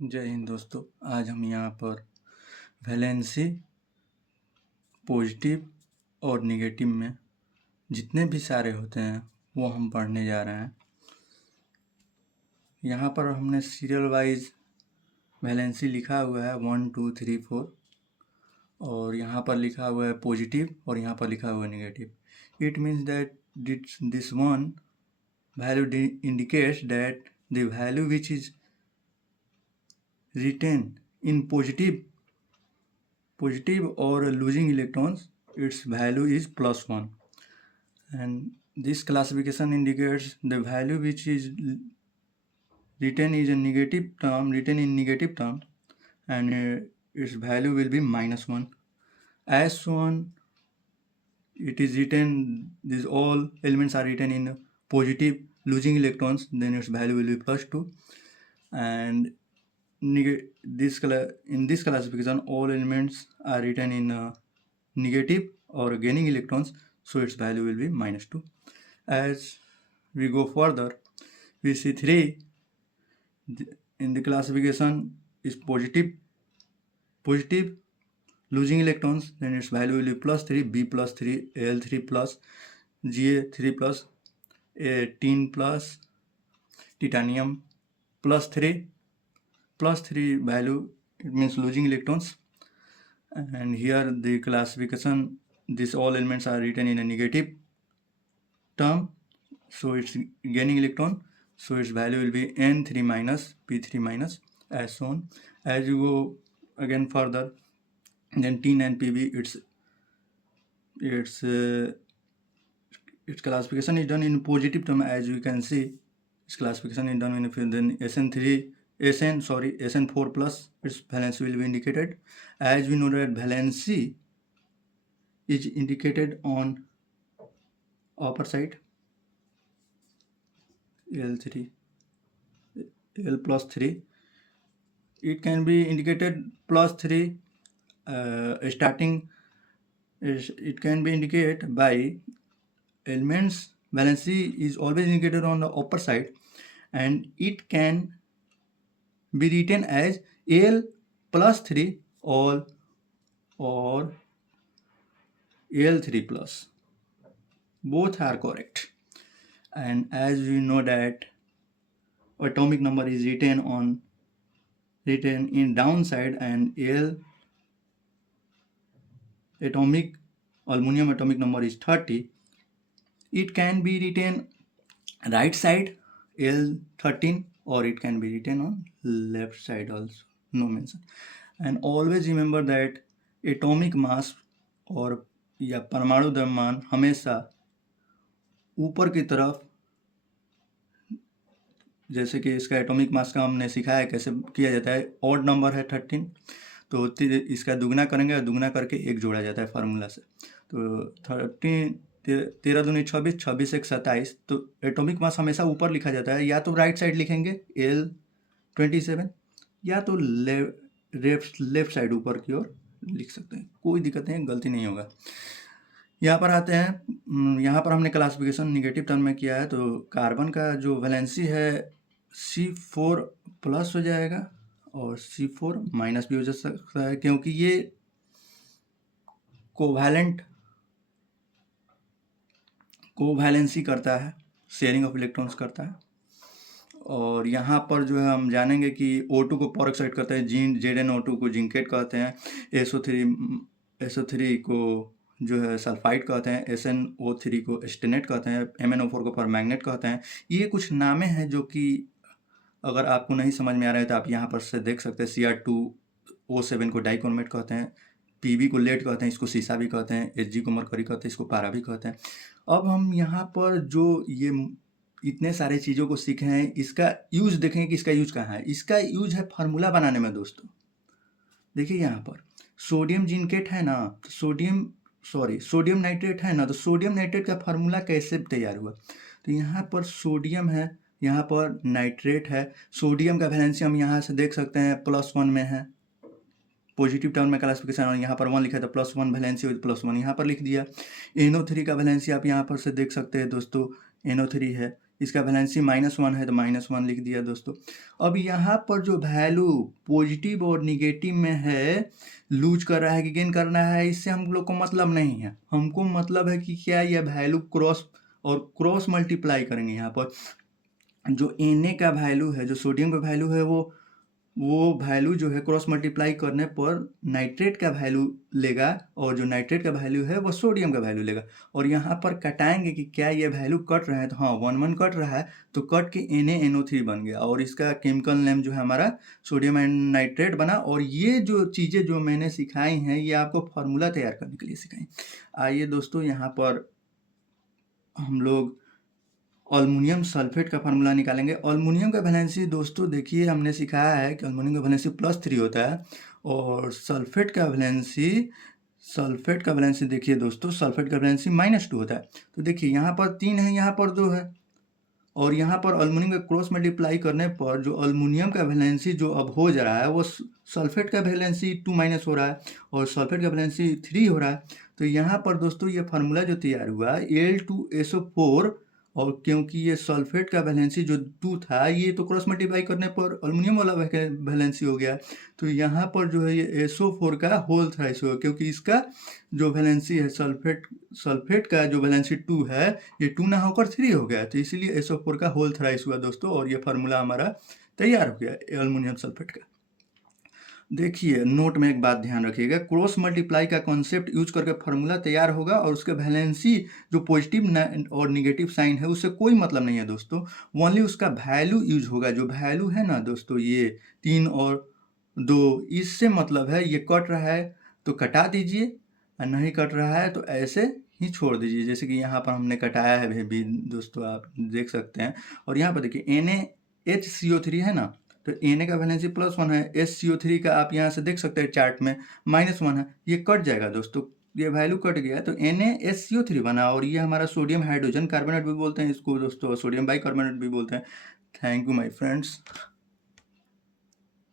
जय हिंद दोस्तों। आज हम यहाँ पर वैलेंसी पॉजिटिव और नेगेटिव में जितने भी सारे होते हैं वो हम पढ़ने जा रहे हैं। यहाँ पर हमने सीरियल वाइज वैलेंसी लिखा हुआ है 1 2 3 4 और यहाँ पर लिखा हुआ है पॉजिटिव और यहाँ पर लिखा हुआ है negative. It means that this one value indicates that the value which is written in positive or losing electrons, its value is +1, and this classification indicates the value which is written in negative term, and its value will be -1. As shown, it is written, these all elements are written in positive losing electrons, then its value will be +2, and in this classification all elements are written in negative or gaining electrons, so its value will be -2. As we go further, we see 3 in the classification is positive losing electrons, then its value will be +3, B +3, Al3 plus, Ga3 plus, tin plus, titanium +3 value, it means losing electrons. And here the classification, these all elements are written in a negative term, so it's gaining electron, so its value will be N3 minus P3 minus, as shown. As you go again further, then tin and Pb, its classification is done in positive term. As you can see, its classification is done in, then SN4 plus, its valency will be indicated. As we know that valency is indicated on upper side, L3, L +3. It can be indicated +3 starting. It can be indicated by elements. Valency is always indicated on the upper side, and it can be written as Al +3 or Al3 plus. Both are correct. And as we know that atomic number is written in downside, and aluminum atomic number is 30. It can be written right side L13, or it can be written on left side also, no mention. And always remember that atomic mass और या परमाणु द्रव्यमान हमेशा ऊपर की तरफ, जैसे कि इसका एटॉमिक मास का हमने सिखाया है कैसे किया जाता है। ऑड नंबर है 13, तो इसका दुगना करेंगे और दुगना करके 1 जोड़ा जाता है फार्मूला से। तो 13 दूनी 26, 26 1 27, तो एटॉमिक मास हमेशा ऊपर लिखा जाता है। या तो राइट साइड लिखेंगे L27, या तो लेफ्ट साइड ऊपर की ओर लिख सकते हैं, कोई दिक्कत नहीं, गलती नहीं होगा। यहाँ पर आते हैं, यहाँ पर हमने क्लासिफिकेशन निगेटिव टर्म में किया है, तो कार्बन का जो वैलेंसी है C4 प्लस हो जाएगा और C4 माइनस भी हो सकता है, क्योंकि ये कोवैलेंसी करता है, शेयरिंग ऑफ इलेक्ट्रॉन्स करता है। और यहाँ पर जो है हम जानेंगे कि O2 को पेरोक्साइड करते हैं, ZnO2 को जिंकेट कहते हैं, SO3 को जो है सल्फाइड कहते हैं, SnO3 को स्टेनेट कहते हैं, MnO4 को परमैंगनेट कहते हैं। ये कुछ नामें हैं जो कि अगर आपको नहीं समझ में आ रहे हैं तो आप यहाँ पर से देख सकते हैं। Cr2O7 को डाइक्रोमेट कहते हैं, Pb को लेड कहते हैं, इसको सीसा भी कहते हैं, Hg को मरकरी कहते हैं, इसको पारा भी कहते हैं। अब हम यहाँ पर जो ये इतने सारे चीज़ों को सीखे हैं, इसका यूज देखेंगे कि इसका यूज कहाँ है। इसका यूज है फार्मूला बनाने में दोस्तों। देखिए यहाँ पर सोडियम जिंकेट है ना, तो सोडियम नाइट्रेट है ना, तो सोडियम नाइट्रेट का फार्मूला कैसे तैयार हुआ। तो यहाँ पर सोडियम है, यहाँ पर नाइट्रेट है। सोडियम का वैलेंसी हम यहाँ से देख सकते हैं +1 में है, पॉजिटिव टर्म में क्लासिफिकेशन, और यहाँ पर 1 लिखा था, +1 वैलेंसी +1 यहाँ पर लिख दिया। NO3 का वैलेंसी आप यहाँ पर से देख सकते हैं दोस्तों, NO3 है, इसका वैलेंसी -1 है तो -1 लिख दिया दोस्तों। अब यहाँ पर जो वैल्यू पॉजिटिव और निगेटिव में है, लूज कर रहा है कि गेन करना है, इससे हम लोग को मतलब नहीं है। हमको मतलब है कि क्या यह वैल्यू क्रॉस मल्टीप्लाई करेंगे। यहाँ पर जो Na का वैल्यू है, जो सोडियम का वैल्यू है, वो वैल्यू जो है क्रॉस मल्टीप्लाई करने पर नाइट्रेट का वैल्यू लेगा, और जो नाइट्रेट का वैल्यू है वो सोडियम का वैल्यू लेगा। और यहाँ पर कटाएंगे कि क्या ये वैल्यू कट रहा है, तो हाँ 1 1 कट रहा है, तो कट के NaNO3 बन गया, और इसका केमिकल नेम जो है हमारा सोडियम एंड नाइट्रेट बना। और ये जो चीज़ें जो मैंने सिखाई हैं, ये आपको फार्मूला तैयार करने के लिए सिखाई। आइए दोस्तों, यहाँ पर हम लोग एल्युमिनियम सल्फेट का फार्मूला निकालेंगे। एल्युमिनियम का वैलेंसी दोस्तों देखिए, हमने सिखाया है कि एल्युमिनियम का वैलेंसी +3 होता है, और सल्फेट का वैलेंसी देखिए दोस्तों, सल्फेट का वैलेंसी -2 होता है। तो देखिए यहाँ पर 3 है, यहाँ पर 2 है, और यहाँ पर एल्युमिनियम का क्रॉस मल्टीप्लाई करने पर जो एल्युमिनियम का वैलेंसी जो अब हो जा रहा है, वो सल्फेट का वैलेंसी 2- हो रहा है, और सल्फेट का वैलेंसी 3 हो रहा है। तो यहाँ पर दोस्तों ये फार्मूला जो तैयार हुआ Al2SO4, और क्योंकि ये सल्फेट का वैलेंसी जो 2 था, ये तो क्रॉस मल्टीप्लाई करने पर एल्युमिनियम वाला वैलेंसी हो गया। तो यहाँ पर जो है ये SO4 का होल थ्राइस होगा, क्योंकि इसका जो वैलेंसी है सल्फेट का जो वैलेंसी 2 है, ये 2 ना होकर 3 हो गया, तो इसीलिए SO4 का होल थ्राइस हुआ दोस्तों, और ये फार्मूला हमारा तैयार हो गया एल्युमिनियम सल्फेट का। देखिए नोट में एक बात ध्यान रखिएगा, क्रॉस मल्टीप्लाई का कॉन्सेप्ट यूज करके फार्मूला तैयार होगा, और उसके वैलेंसी जो पॉजिटिव और निगेटिव साइन है उससे कोई मतलब नहीं है दोस्तों। ओनली उसका वैल्यू यूज होगा। जो वैल्यू है ना दोस्तों, ये 3 और 2, इससे मतलब है। ये कट रहा है तो कटा दीजिए, और नहीं कट रहा है तो ऐसे ही छोड़ दीजिए, जैसे कि यहाँ पर हमने कटाया है भी दोस्तों, आप देख सकते हैं। और यहाँ पर देखिए NaHCO3 है ना, तो Na का वैलेंसी +1 है, SCO3 का आप यहाँ से देख सकते हैं चार्ट में -1 है। ये कट जाएगा दोस्तों, ये वैल्यू कट गया, तो NaSCO3 बना, और ये हमारा सोडियम हाइड्रोजन कार्बोनेट भी बोलते हैं इसको दोस्तों, सोडियम बाइकार्बोनेट भी बोलते हैं। Thank you my friends.